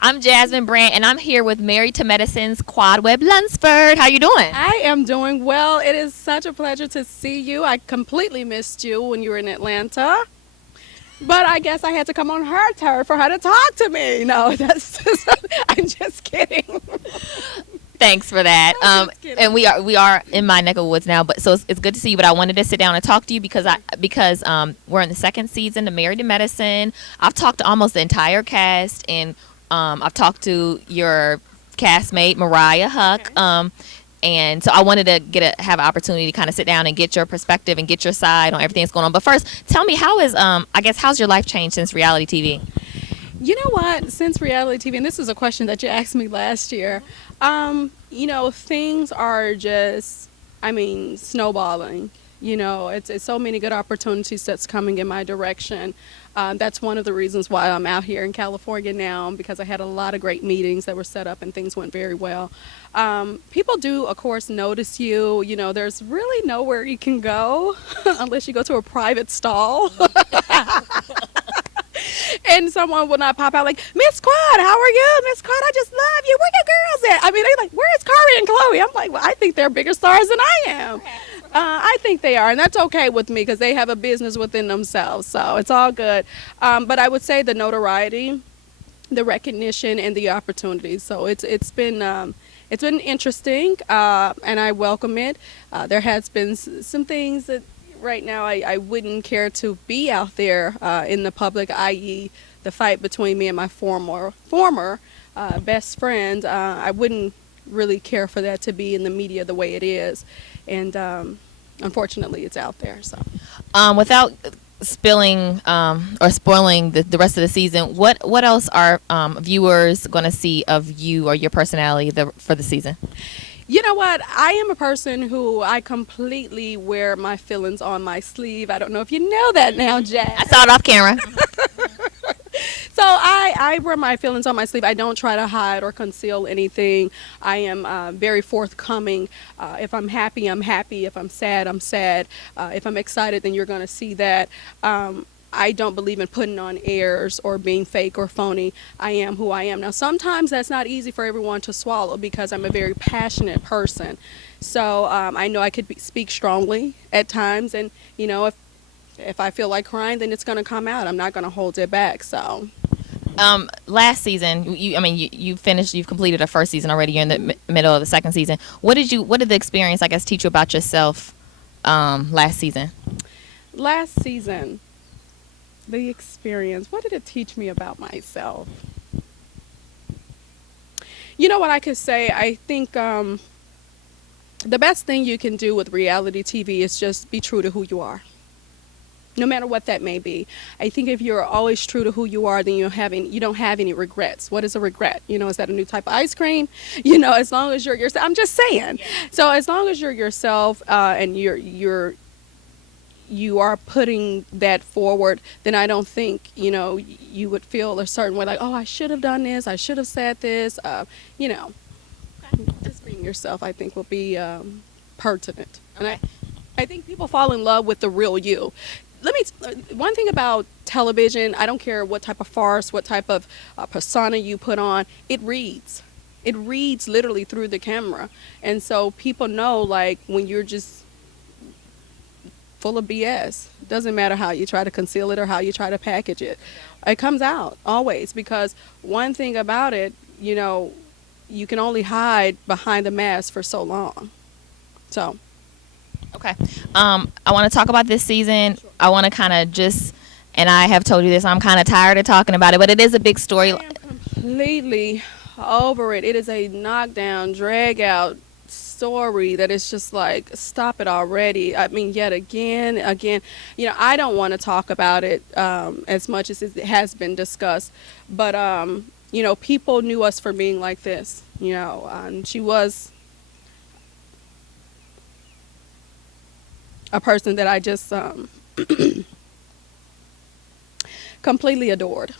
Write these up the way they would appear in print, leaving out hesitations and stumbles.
I'm Jasmine Brandt, and I'm here with Married to Medicine's Quad Webb-Lunceford. How you doing? I am doing well. It is such a pleasure to see you. I completely missed you when you were in Atlanta. But I guess I had to come on her turf for her to talk to me. No, I'm just kidding. Thanks for that. I'm just kidding. And we are in my neck of the woods now, but so it's good to see you. But I wanted to sit down and talk to you because we're in the second season of Married to Medicine. I've talked to almost the entire cast, and I've talked to your castmate Mariah Huq. Okay. And so I wanted to have an opportunity to kind of sit down and get your perspective and get your side on everything that's going on. But first, tell me how's your life changed since reality TV? You know what? Since reality TV, and this is a question that you asked me last year, things are just, snowballing. It's so many good opportunities that's coming in my direction. That's one of the reasons why I'm out here in California now, because I had a lot of great meetings that were set up and things went very well. People do, of course, notice you. There's really nowhere you can go unless you go to a private stall. And someone will not pop out like, Miss Quad, how are you? Miss Quad, I just love you. Where your girls at? They're like, where's Kari and Chloe? I'm like, well, I think they're bigger stars than I am. I think they are, and that's okay with me because they have a business within themselves, so it's all good. But I would say the notoriety, the recognition, and the opportunities. So it's been interesting, and I welcome it. There has been some things that right now I wouldn't care to be out there in the public, i.e. the fight between me and my former best friend. I wouldn't really care for that to be in the media the way it is, and unfortunately it's out there. So Without spilling or spoiling the rest of the season, what else are viewers going to see of you or your personality for the season? You know what? I am a person who I completely wear my feelings on my sleeve. I don't know if you know that now, Jazz. I saw it off camera. So I wear my feelings on my sleeve. I don't try to hide or conceal anything. I am very forthcoming. If I'm happy, I'm happy. If I'm sad, I'm sad. If I'm excited, then you're going to see that. I don't believe in putting on airs or being fake or phony. I am who I am. Now, sometimes that's not easy for everyone to swallow because I'm a very passionate person. So I know I could speak strongly at times, and if I feel like crying, then it's going to come out. I'm not going to hold it back. So. Last season, you finished. You've completed a first season already. You're in the middle of the second season. What did the experience, I guess, teach you about yourself last season? Last season. The experience, what did it teach me about myself? You know what I could say? I think the best thing you can do with reality TV is just be true to who you are, no matter what that may be. I think if you're always true to who you are, then you don't have any regrets. What is a regret? Is that a new type of ice cream? As long as you're yourself. I'm just saying. So as long as you're yourself and you are putting that forward, then I don't think, you would feel a certain way like, oh, I should have done this, I should have said this, just being yourself, I think, will be pertinent. And I think people fall in love with the real you. One thing about television, I don't care what type of farce, what type of persona you put on, it reads. It reads literally through the camera. And so people know, like, when you're just full of BS. Doesn't matter how you try to conceal it or how you try to package it. It comes out always, because one thing about it, you can only hide behind the mask for so long. So. Okay. I want to talk about this season. Sure. I want to kind of and I have told you this, I'm kind of tired of talking about it, but it is a big story. I am completely over it. It is a knockdown, drag out story that is just like, stop it already. Yet again, I don't want to talk about it as much as it has been discussed, but people knew us for being like this, and she was a person that I just completely adored.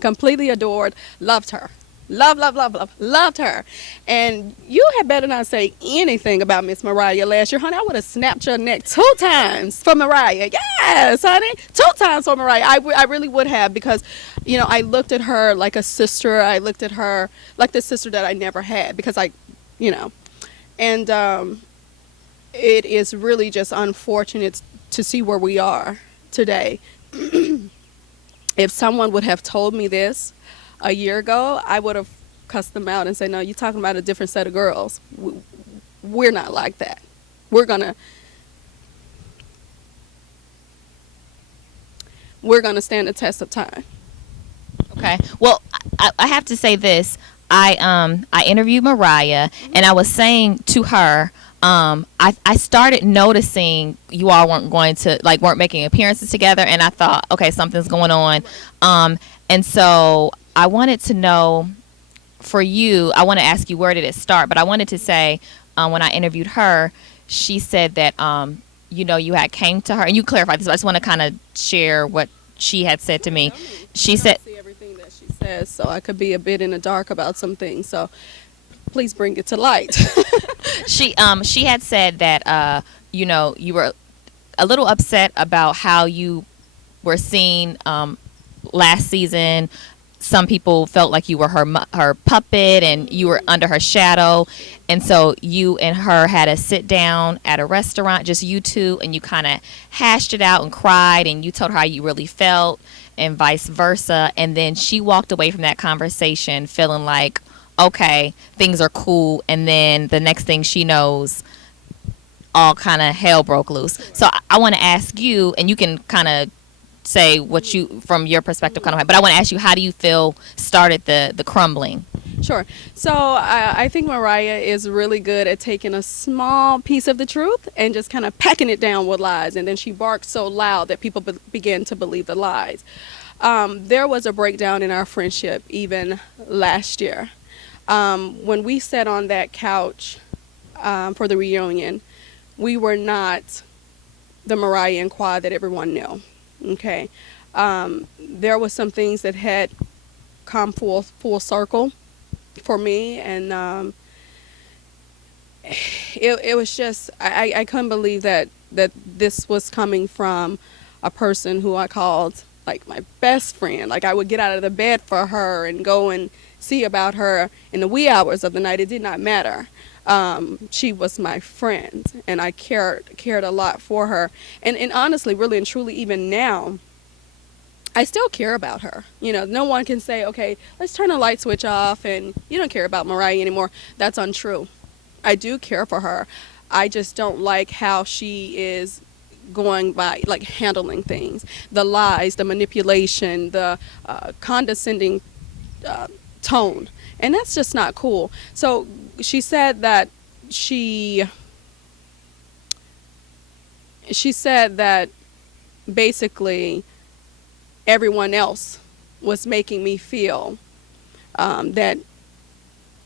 Completely adored, loved her. loved her. And you had better not say anything about Miss Mariah last year, honey. I would have snapped your neck 2 times for Mariah. Yes, honey, 2 times for Mariah. I really would have, because, I looked at her like a sister. I looked at her like the sister that I never had, because you know, and it is really just unfortunate to see where we are today. If someone would have told me this a year ago, I would have cussed them out and said, no, you're talking about a different set of girls. We're not like that. We're gonna stand the test of time. Okay. Well, I have to say this. I interviewed Mariah, and I was saying to her, I started noticing you all weren't making appearances together, and I thought, okay, something's going on. And so I wanted to know, for you, I want to ask you, where did it start? But I wanted to say, when I interviewed her, she said that you had came to her, and you clarified this. I just want to kind of share what she had said to me. She said, see everything that she says, so I could be a bit in the dark about some things. So please bring it to light. she had said that you were a little upset about how you were seen last season. Some people felt like you were her puppet and you were under her shadow, and so you and her had a sit down at a restaurant, just you two, and you kind of hashed it out and cried, and you told her how you really felt and vice versa, and then she walked away from that conversation feeling like, okay, things are cool, and then the next thing she knows, all kind of hell broke loose. So I want to ask you, and you can kind of say what you, from your perspective, kind of, but I want to ask you, how do you feel started the crumbling? Sure. So I think Mariah is really good at taking a small piece of the truth and just kind of packing it down with lies, and then she barks so loud that people begin to believe the lies. There was a breakdown in our friendship even last year. When we sat on that couch for the reunion, we were not the Mariah and Quad that everyone knew. Okay. There was some things that had come full circle for me, and it was just, I couldn't believe that this was coming from a person who I called like my best friend. Like, I would get out of the bed for her and go and see about her in the wee hours of the night. It did not matter. She was my friend, and I cared a lot for her. And honestly, really and truly, even now, I still care about her. No one can say, okay, let's turn the light switch off and you don't care about Mariah anymore. That's untrue. I do care for her. I just don't like how she is going by, like, handling things. The lies, the manipulation, the condescending tone. And that's just not cool. So she said that she said that basically everyone else was making me feel that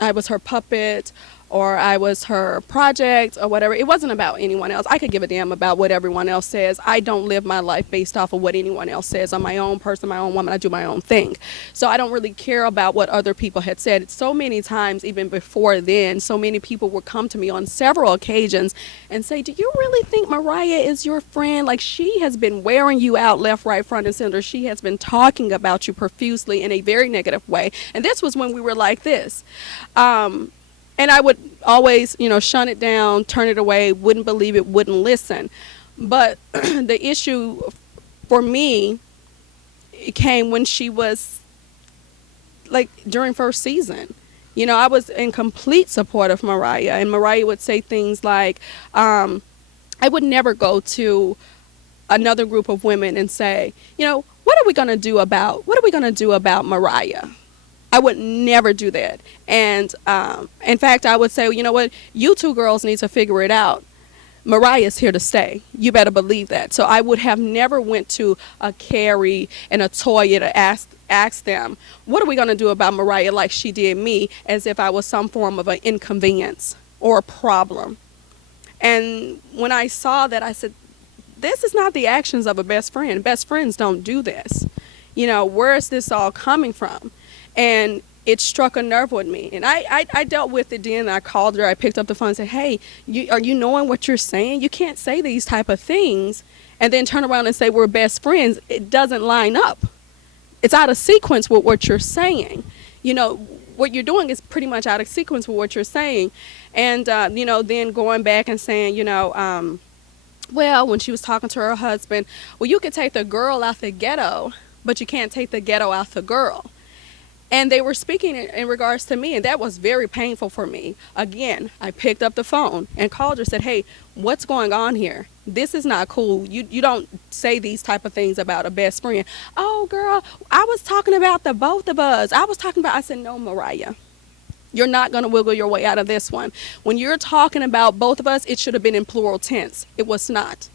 I was her puppet, or I was her project, or whatever. It wasn't about anyone else. I could give a damn about what everyone else says. I don't live my life based off of what anyone else says. I'm my own person, my own woman. I do my own thing. So I don't really care about what other people had said. So many times, even before then, so many people would come to me on several occasions and say, do you really think Mariah is your friend? Like, she has been wearing you out left, right, front, and center. She has been talking about you profusely in a very negative way. And this was when we were like this. And I would always, shun it down, turn it away, wouldn't believe it, wouldn't listen. But the issue for me, it came when she was, like, during first season. I was in complete support of Mariah. And Mariah would say things like, I would never go to another group of women and say, what are we going to do about Mariah? I would never do that. And in fact, I would say, you know what, you two girls need to figure it out. Mariah's here to stay. You better believe that. So I would have never went to a Carrie and a Toya to ask them, what are we going to do about Mariah, like she did me, as if I was some form of an inconvenience or a problem. And when I saw that, I said, this is not the actions of a best friend. Best friends don't do this. Where is this all coming from? And it struck a nerve with me. And I dealt with it then. I called her. I picked up the phone and said, hey, are you knowing what you're saying? You can't say these type of things and then turn around and say we're best friends. It doesn't line up. It's out of sequence with what you're saying. You know, what you're doing is pretty much out of sequence with what you're saying. And, then going back and saying, well, when she was talking to her husband, well, you could take the girl out the ghetto, but you can't take the ghetto out the girl. And they were speaking in regards to me, and that was very painful for me. Again, I picked up the phone and called her, said, hey, what's going on here? This is not cool. You don't say these type of things about a best friend. Oh, girl, I was talking about the both of us. I said, no, Mariah. You're not going to wiggle your way out of this one. When you're talking about both of us, it should have been in plural tense. It was not.